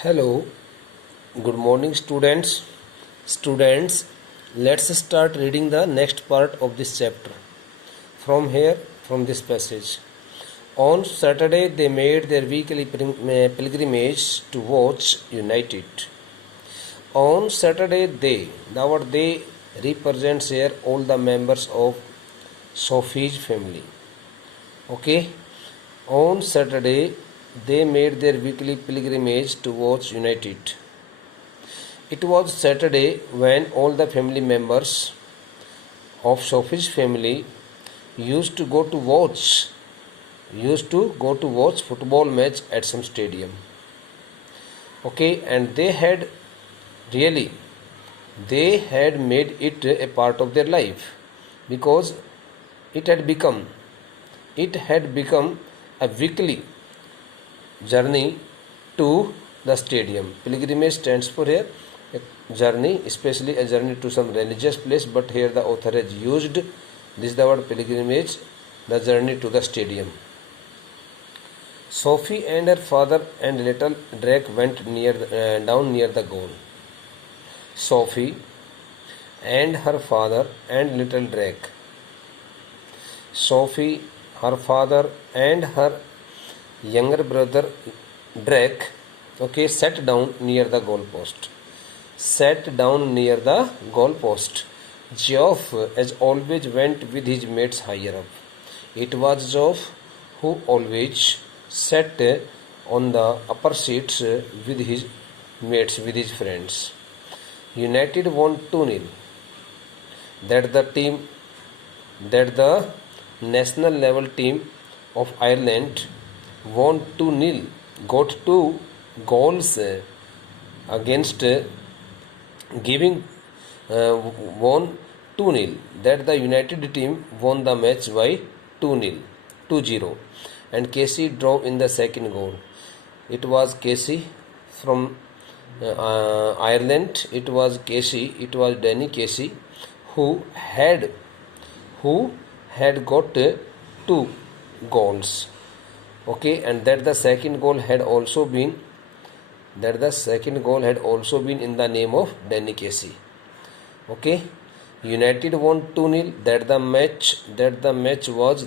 Hello, good morning, students. Students, let's start reading the next part of this chapter. From here, from this passage. On Saturday, they made their weekly pilgrimage to watch United. On Saturday, the word they represents here all the members of Sophie's family. Okay, on Saturday, they made their weekly pilgrimage to watch United. It was Saturday when all the family members of Sophie's family used to go to watch football match at some stadium. Okay, and really they had made it a part of their life because it had become a weekly journey to the stadium. Pilgrimage stands for here a journey, especially a journey to some religious place, but here the author has used this the word pilgrimage, the journey to the stadium. Sophie and her father and little Drake went down near the goal. Sophie and her father and little Drake. Sophie, her father and her younger brother Drake, okay, sat down near the goalpost. Geoff, as always, went with his mates higher up. It was Geoff who always sat on the upper seats with his mates, with his friends. United won 2-0. That the national level team of Ireland won 2-0, got 2 goals against giving won 2-0. That the United team won the match by 2-0, 2-0, and Casey drove in the second goal. It was Casey from Ireland. It was Danny Casey who had got 2 goals. Okay, and that the second goal had also been in the name of Danny Casey. Okay, United won 2-0. That the match was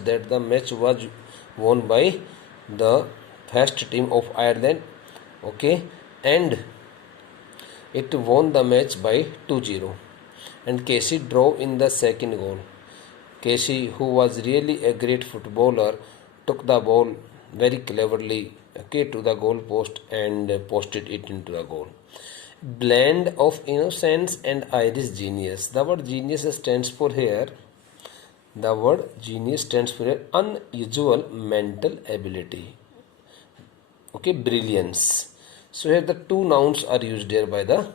won by the first team of Ireland. Okay, and it won the match by 2-0, and Casey drove in the second goal. Casey, who was really a great footballer, took the ball very cleverly, okay, to the goal post and posted it into the goal. Blend of innocence and Irish genius. The word genius stands for here unusual mental ability, okay, brilliance. So here the 2 nouns are used here by the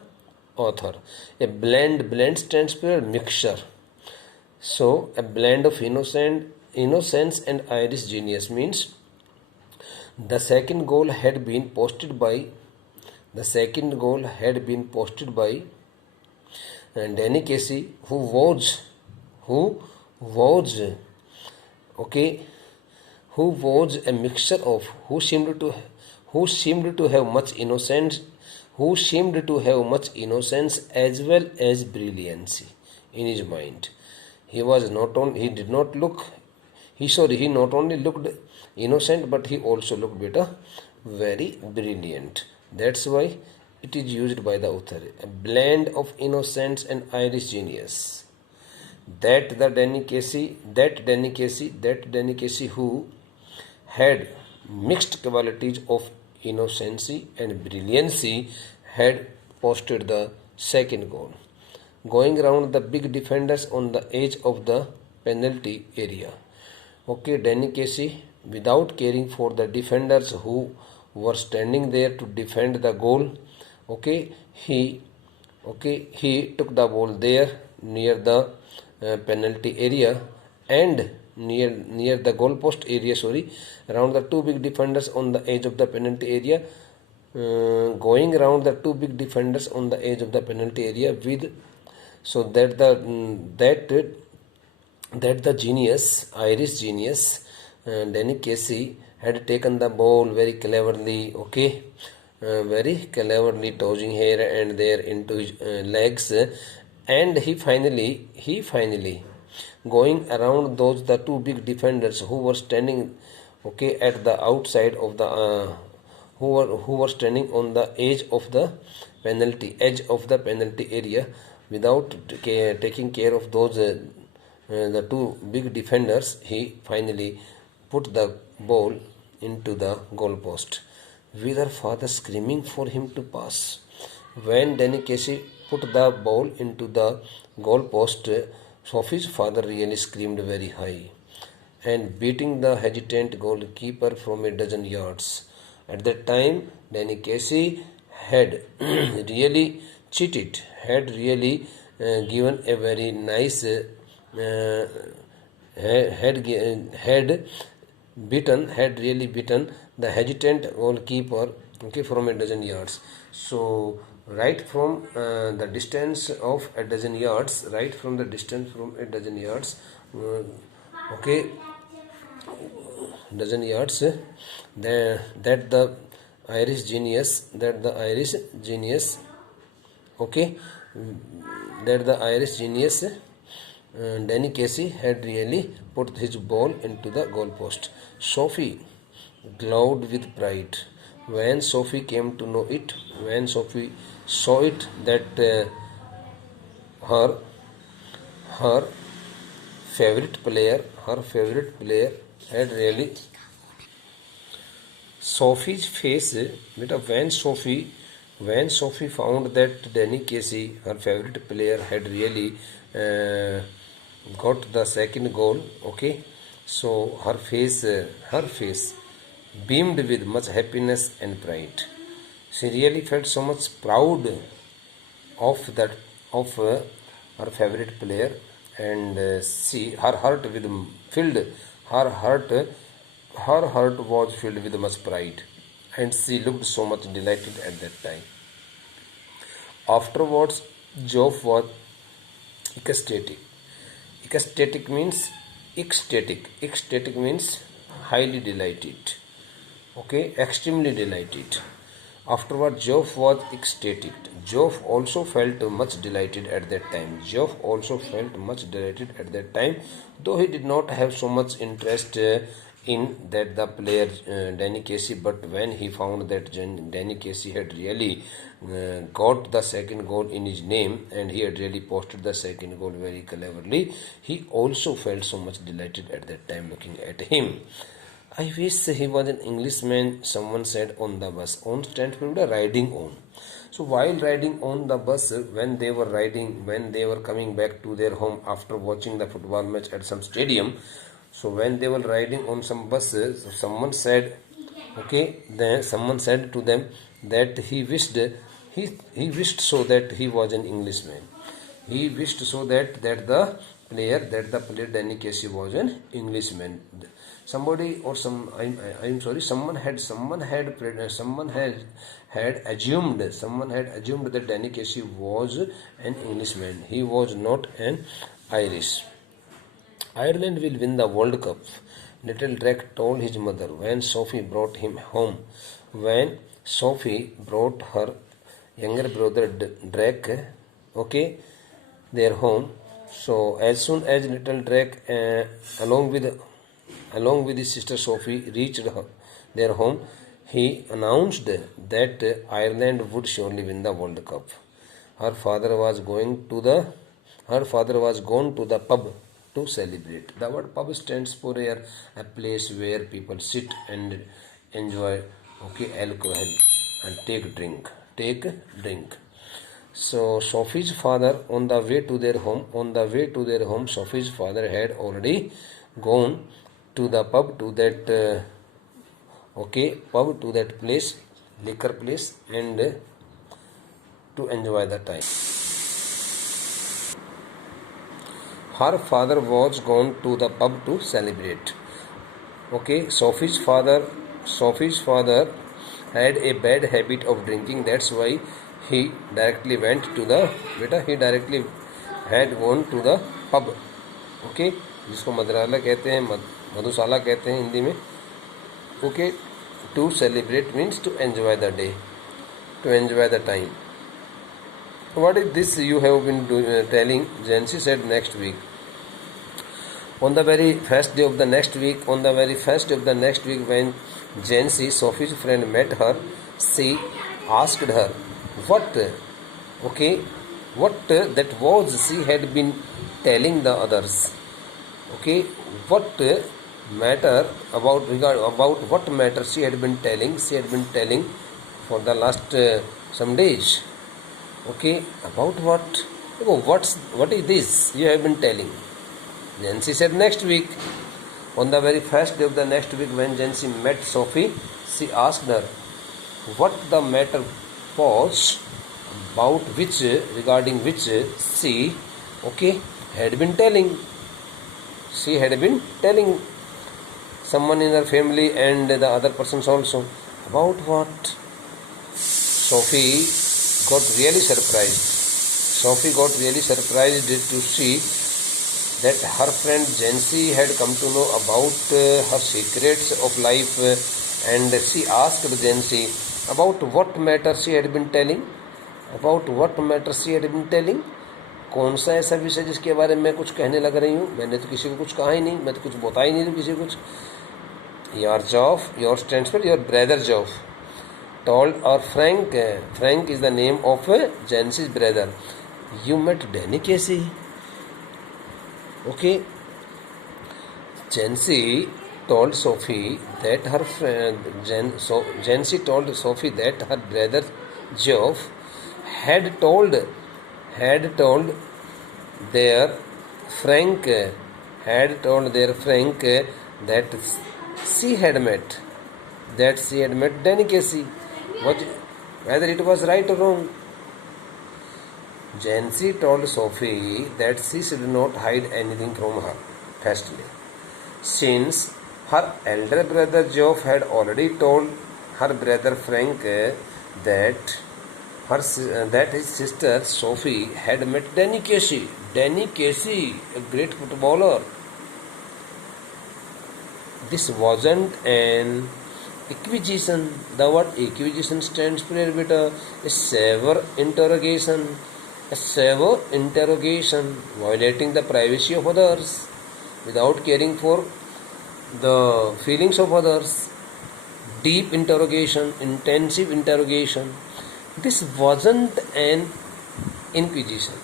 author. A blend stands for mixture. So a blend of innocence and Irish genius means the second goal had been posted by Danny Casey, who was a mixture of who seemed to have much innocence as well as brilliancy in his mind. He not only looked innocent, but he also looked very brilliant. That's why it is used by the author. A blend of innocence and Irish genius. That Danny Casey who had mixed qualities of innocency and brilliancy had posted the second goal. Going around the big defenders on the edge of the penalty area. Okay, Danny Casey, without caring for the defenders who were standing there to defend the goal, he took the ball there near the penalty area and near the goal post area, around the 2 big defenders on the edge of the penalty area. Going around the 2 big defenders on the edge of the penalty area with, so that the Irish genius, Danny Casey, had taken the ball very cleverly, okay, very cleverly tossing here and there into his legs, and he finally going around those the two big defenders who were standing, okay, at the outside of the who were standing on the edge of the penalty area without taking care of those the two big defenders. He finally put the ball into the goal post, with her father screaming for him to pass. When Danny Casey put the ball into the goal post, Sophie's father really screamed very high and beating the hesitant goalkeeper from a dozen yards. At that time, Danny Casey had really cheated, had really given a very nice, had really beaten the hesitant goalkeeper, okay, from a dozen yards. So right from the distance of a dozen yards, okay, dozen yards, that the Irish genius, okay, that the Irish genius Danny Casey had really put his ball into the goalpost. Sophie glowed with pride when Sophie came to know it. When Sophie saw it, that her her her favorite player had really Sophie's face, when Sophie found that Danny Casey, her favorite player, had really got the second goal, okay, so her face beamed with much happiness and pride. She really felt so much proud of her favorite player, and her heart with filled her heart was filled with much pride, and she looked so much delighted at that time. Afterwards, Job was ecstatic. Ecstatic means highly delighted, okay, extremely delighted. Afterward, Job was ecstatic. Job also felt much delighted at that time. Though he did not have so much interest in that the player Danny Casey, but when he found that Danny Casey had really got the second goal in his name, and he had really posted the second goal very cleverly, he also felt so much delighted at that time looking at him. I wish he was an Englishman, someone said on the bus. On Stanford, riding on. So while riding on the bus, when they were coming back to their home after watching the football match at some stadium, so when they were riding on some buses, someone said, okay, then someone said to them that he wished so that he was an Englishman. He wished so that the player Danny Casey was an Englishman. Somebody or I'm sorry, someone had assumed that Danny Casey was an Englishman. He was not an Irish. Ireland will win the World Cup, little Drake told his mother when Sophie brought him home. When Sophie brought her younger brother Drake, okay, their home. So as soon as little Drake, along with his sister Sophie, reached their home, he announced that Ireland would surely win the World Cup. Her father was gone to the pub to celebrate. The word pub stands for a place where people sit and enjoy, okay, alcohol and take drink. So Sophie's father, on the way to their home, Sophie's father had already gone to the pub, to that place, liquor place, and to enjoy the time. Her father was gone to the pub to celebrate. Okay, Sophie's father had a bad habit of drinking. That's why he directly had gone to the pub. Okay, जिसको मदराला कहते हैं, मधुशाला कहते हैं हिंदी में. Okay, to celebrate means to enjoy the day. to enjoy the time. What is this you have been telling? Jansi said, next week. On the very first day of the next week, when Jansi, Sophie's friend, met her, she asked her what that was she had been telling the others. What matter about what matter she had been telling for the last some days. About what? What is this you have been telling? Jansi said, next week. On the very first day of the next week, when Jansi met Sophie, she asked her what the matter was regarding which she had been telling. She had been telling someone in her family and the other persons also. About what? Sophie got really surprised to see that her friend Jansi had come to know about her secrets of life, and she asked Jansi about what matter she had been telling. कौन सा ऐसा विषय जिसके बारे में मैं कुछ कहने लग रही हूँ? मैंने तो किसी को कुछ कहा ही नहीं, मैं तो कुछ बता ही नहीं रही किसी को कुछ. Your stands for your brother Joff told, or Frank is the name of Jansi's brother. You met Danny Casey. Jansi told Sophie that her friend Jansi told Sophie that her brother Geoff had told their Frank that she had met Danny Casey. Whether it was right or wrong. Jansi told Sophie that she should not hide anything from her, firstly, since her elder brother Geoff had already told her brother Frank that his sister Sophie had met Danny Casey, a great footballer. This wasn't an accusation. The word accusation stands for a severe interrogation. Violating the privacy of others without caring for the feelings of others. Deep interrogation, intensive interrogation. This wasn't an inquisition.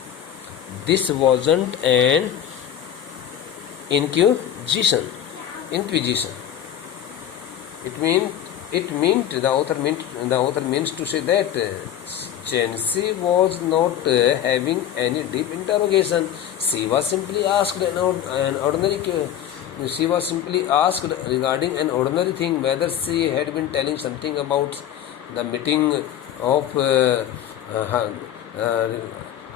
Inquisition. The author means to say that Jansi was not having any deep interrogation. She was simply asked regarding an ordinary thing, whether she had been telling something about the meeting of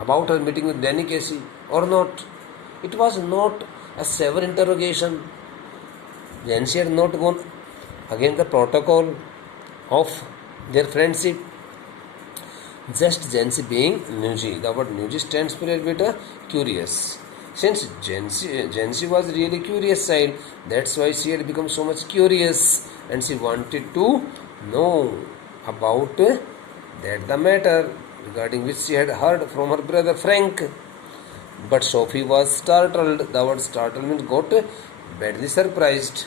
about her meeting with Danny Casey or not. It was not a severe interrogation. Jansi had not gone against the protocol of their friendship. Just Jansi being newsy. The word newsy stands for curious. Since Jansi was really curious child, that's why she had become so much curious, and she wanted to know about the matter regarding which she had heard from her brother Frank. But Sophie was startled. The word startled means got badly surprised.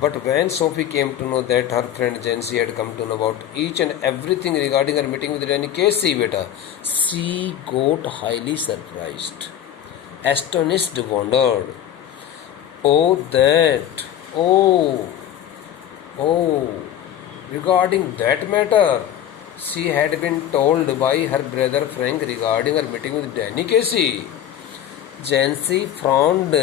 But when Sophie came to know that her friend Jansi had come to know about each and everything regarding her meeting with Danny Casey, she got highly surprised, astonished, wondered. Regarding that matter, she had been told by her brother Frank regarding her meeting with Danny Casey. Jansi frowned.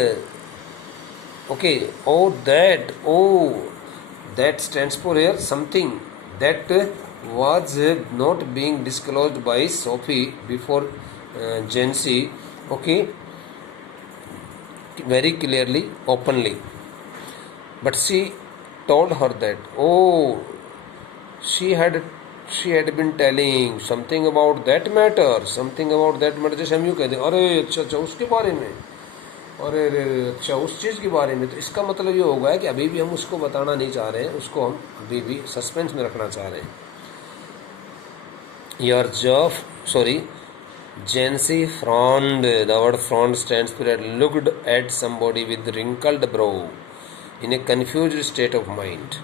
That stands for something that was not being disclosed by Sophie before Jansi, very clearly, openly. But she told her that, she had been telling something about that matter. जैसे हम यूँ कहते हैं, अरे अच्छा उसके बारे में, अरे अच्छा उस चीज़ के बारे में. तो इसका मतलब ये होगा कि अभी भी हम उसको बताना नहीं चाह रहे हैं, उसको हम अभी भी सस्पेंस में रखना चाह रहे हैं. Your job, sorry, Jancy frowned. The word frowned stands for looked at somebody with wrinkled brow in a confused state of mind.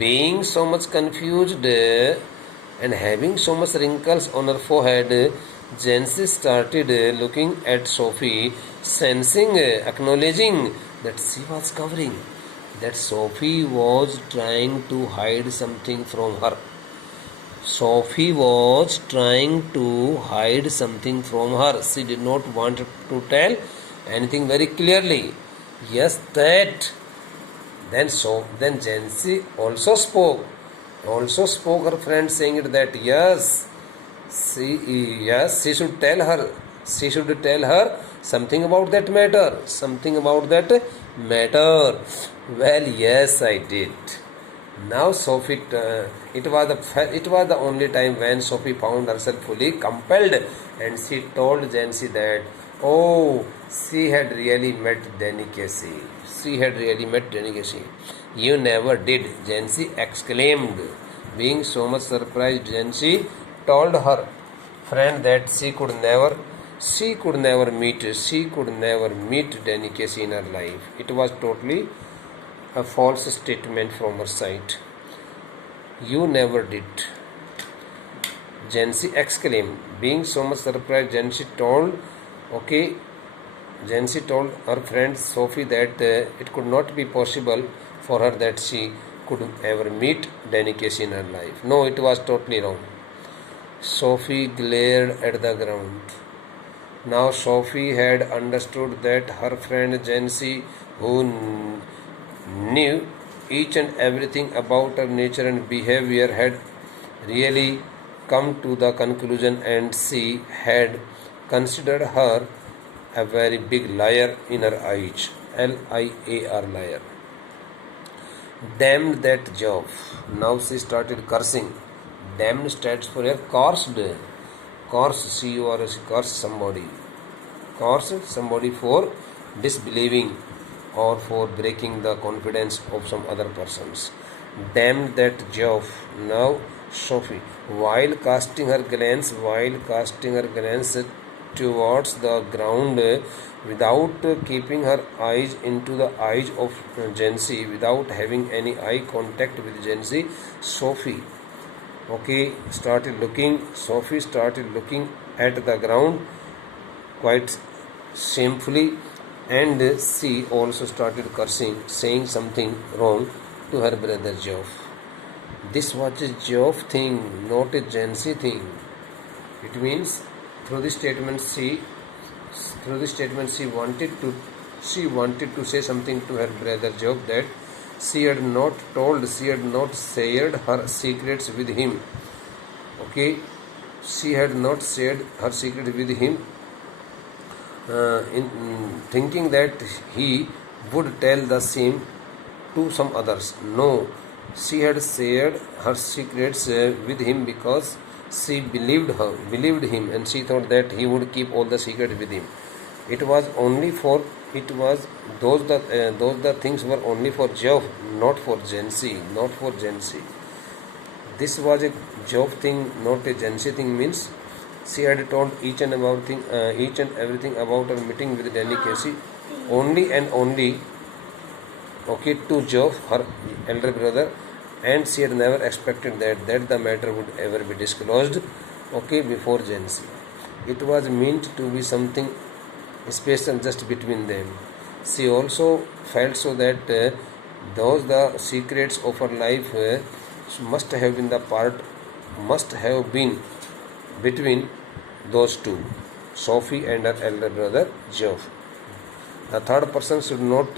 Being so much confused and having so much wrinkles on her forehead, Jancy started looking at Sophie, sensing, acknowledging that she was covering, that Sophie was trying to hide something from her. Sophie was trying to hide something from her. She did not want to tell anything very clearly. Yes, that. Then Jancy also spoke her friend, saying it that she should tell her. She should tell her something about that matter. Something about that matter. Well, yes, I did. Now Sophie, it was the only time when Sophie found herself fully compelled, and she told Jancy that she had really met Danny Casey. She had really met Danny Casey. You never did, Jancy exclaimed. Being so much surprised, Jancy told her friend that she could never meet Danny Casey in her life. It was totally a false statement from her side. You never did, Jancy exclaimed. Being so much surprised, Jancy told her friend Sophie that it could not be possible for her that she could ever meet Danny Casey in her life. No, it was totally wrong. Sophie glared at the ground. Now Sophie had understood that her friend Jancy, who knew each and everything about her nature and behavior, had really come to the conclusion, and she had considered her a very big liar in her eyes. Liar, liar. Damned that job. Now she started cursing. Damned stands for a cursed. Curse, C-U-R-S, curse somebody. Curse somebody for disbelieving or for breaking the confidence of some other persons. Damn that job. Now Sophie, while casting her glance towards the ground, without keeping her eyes into the eyes of Jancy, without having any eye contact with Jancy, Sophie started looking at the ground quite shamefully, and she also started cursing, saying something wrong to her brother Geoff. This was a Geoff thing, not a Jancy thing. It means through this statement she wanted to say something to her brother Geoff, that she had not shared her secrets with him. She had not shared her secret with him, in thinking that he would tell the same to some others. No, she had shared her secrets with him because she believed him, and she thought that he would keep all the secret with him. It was the things were only for Geoff, not for Jancy. This was a Geoff thing, not a Jancy thing. Means she had told each and everything about her meeting with Danny Casey only and only to Geoff, her elder brother, and she had never expected that the matter would ever be disclosed before Jancy. It was meant to be something special just between them. She also felt so that the secrets of her life must have been between those two, Sophie and her elder brother Geoff. The third person should not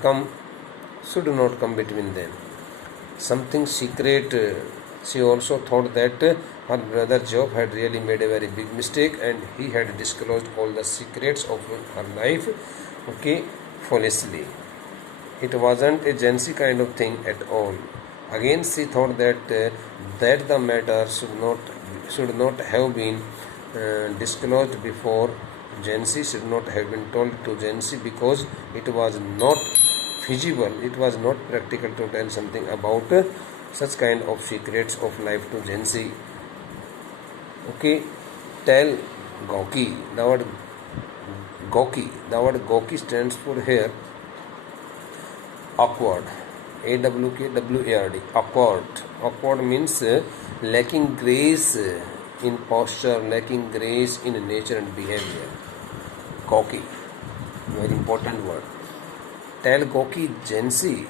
come between them. Something secret. She also thought that her brother Geoff had really made a very big mistake, and he had disclosed all the secrets of her life foolishly. It wasn't a Jancy kind of thing at all. Again, she thought that the matter should not have been disclosed before Jancy, should not have been told to Jancy, because it was not feasible, it was not practical to tell something about such kind of secrets of life to Jancy. Okay, tell Goki. The word Goki stands for here awkward. AWKWARD. Awkward. Awkward means lacking grace in posture, lacking grace in nature and behavior. Goki. Very important word. Tell Goki Jensi.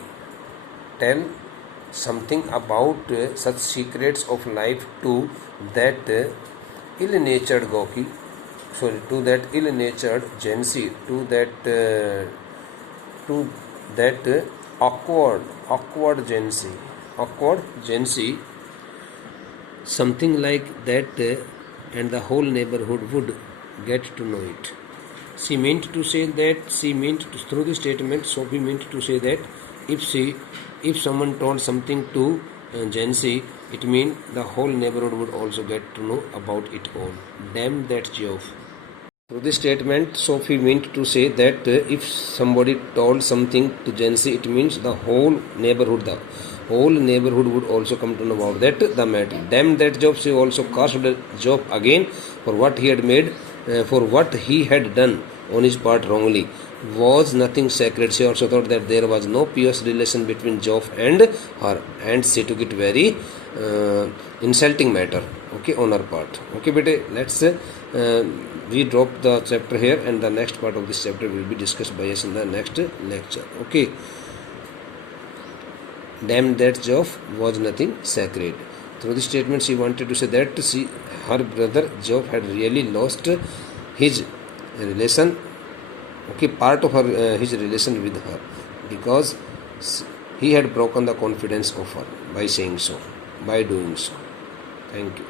Tell something about such secrets of life to that ill-natured Goki. Sorry, to that ill-natured Jensi. To that awkward Jensi. Something like that, and the whole neighborhood would get to know it. Through the statement, Sophie meant to say that if someone told something to Jancy, it means the whole neighborhood would also get to know about it all. Damn that Geoff. Through this statement, Sophie meant to say that if somebody told something to Jancy, it means the whole neighborhood would also come to know about the matter. Damn that Job! She also cursed Job again for what he had made, for what he had done on his part wrongly. Was nothing sacred. She also thought that there was no pious relation between Job and her, and she took it very insulting matter. Okay, on her part. Okay, bete, let's we drop the chapter here, and the next part of this chapter will be discussed by us in the next lecture. Okay. Damn that Job was nothing sacred. Through this statement, she wanted to say that her brother Job had really lost his relation, part of his relation with her, because he had broken the confidence of her by saying so, by doing so. Thank you.